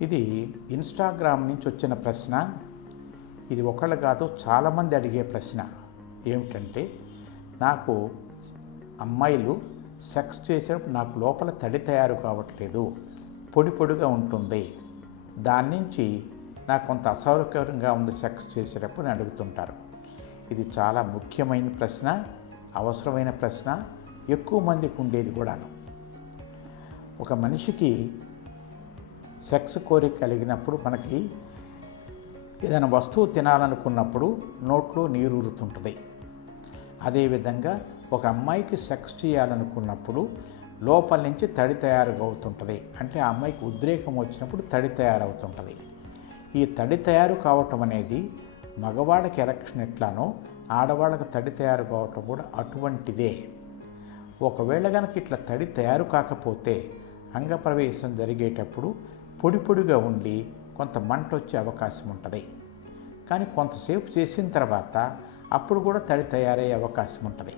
ఇది ఇన్స్టాగ్రామ్ నుంచి వచ్చిన ప్రశ్న. ఇది ఒకళ్ళు కాదు, చాలామంది అడిగే ప్రశ్న ఏమిటంటే, నాకు అమ్మాయిలు సెక్స్ చేసేటప్పుడు నాకు లోపల తడి తయారు కావట్లేదు, పొడి పొడిగా ఉంటుంది, దాని నుంచి నాకు కొంత అసౌకర్యంగా ఉంది సెక్స్ చేసేటప్పుడు అని అడుగుతుంటారు. ఇది చాలా ముఖ్యమైన ప్రశ్న, అవసరమైన ప్రశ్న, ఎక్కువ మందికి ఉండేది కూడాను. ఒక మనిషికి సెక్స్ కోరిక కలిగినప్పుడు మనకి ఏదైనా వస్తువు తినాలనుకున్నప్పుడు నోట్లో నీరు ఊరుతుంటుంది. అదేవిధంగా ఒక అమ్మాయికి సెక్స్ చేయాలనుకున్నప్పుడు లోపల నుంచి తడి తయారవుతుంటుంది. అంటే ఆ అమ్మాయికి ఉద్రేకం వచ్చినప్పుడు తడి తయారవుతుంటుంది. ఈ తడి తయారు కావటం అనేది మగవాళ్ళకి ఎరక్షన్ ఎట్లానో ఆడవాళ్ళకి తడి తయారు కావటం కూడా అటువంటిదే. ఒకవేళ కనుక ఇట్లా తడి తయారు కాకపోతే అంగప్రవేశం జరిగేటప్పుడు పొడి పొడిగా ఉండి కొంత మంట వచ్చే అవకాశం ఉంటుంది. కానీ కొంతసేపు చేసిన తర్వాత అప్పుడు కూడా తడి తయారయ్యే అవకాశం ఉంటుంది.